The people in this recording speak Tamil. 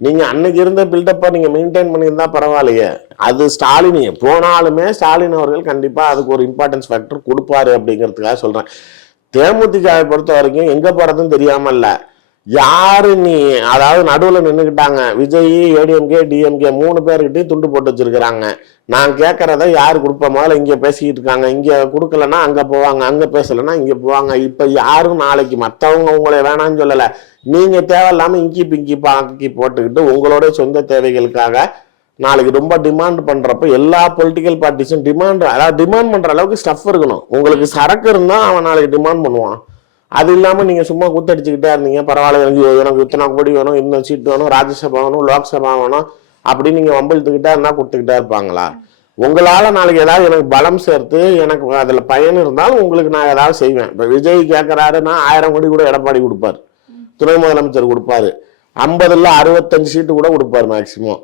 நீங்க அன்னைக்கு இருந்த பில்டப்பை நீங்க மெயின்டைன் பண்ணியிருந்தா பரவாயில்லையே. அது ஸ்டாலின் போனாலுமே ஸ்டாலின் அவர்கள் கண்டிப்பா அதுக்கு ஒரு இம்பார்ட்டன்ஸ் ஃபேக்டர் கொடுப்பாரு அப்படிங்கிறதுக்காக சொல்றேன். தேமுதிகவை பொறுத்த வரைக்கும் எங்க போறதுன்னு தெரியாம இல்ல, யாரு நீ அதாவது நடுவில் நின்றுக்கிட்டாங்க. விஜய், ஏடிஎம்கே, டிஎம்கே 3 பேர்கிட்டையும் துண்டு போட்டு வச்சிருக்கிறாங்க. நான் கேட்கறத யாரு கொடுப்ப முதல்ல இங்க பேசிக்கிட்டு இருக்காங்க. இங்க கொடுக்கலன்னா அங்க போவாங்க, அங்க பேசலன்னா இங்க போவாங்க. இப்ப யாரும் நாளைக்கு மற்றவங்க உங்களை வேணாம்னு சொல்லல, நீங்க தேவையில்லாம இங்கி பிங்கி பாக்கி போட்டுக்கிட்டு உங்களோட சொந்த தேவைகளுக்காக நாளைக்கு ரொம்ப டிமாண்ட் பண்றப்ப எல்லா பொலிட்டிக்கல் பார்ட்டிஸும் டிமாண்ட் பண்ற அளவுக்கு ஸ்டஃப் இருக்கணும். உங்களுக்கு சரக்கு இருந்தா அவன் நாளைக்கு டிமாண்ட் பண்ணுவான். அது இல்லாம நீங்க சும்மா குத்தடிச்சுக்கிட்டே இருந்தீங்க, பரவாயில்ல எனக்கு இத்தனை கோடி வேணும், இந்த சீட் வேணும், ராஜ்யசபா வேணும், லோக்சபா வேணும் அப்படின்னு நீங்க வம்பிழுத்துக்கிட்டே இருந்தா கொடுத்துக்கிட்டே இருப்பாங்களா? உங்களால நாளைக்கு ஏதாவது எனக்கு பலம் சேர்த்து எனக்கு அதுல பயன் இருந்தாலும் உங்களுக்கு நான் ஏதாவது செய்வேன். இப்ப விஜய் கேட்கறாருன்னா 1000 கோடி கூட எடப்பாடி கொடுப்பாரு, துணை முதலமைச்சர் கொடுப்பாரு, 50ல் 65 சீட்டு கூட கொடுப்பாரு மேக்சிமம்.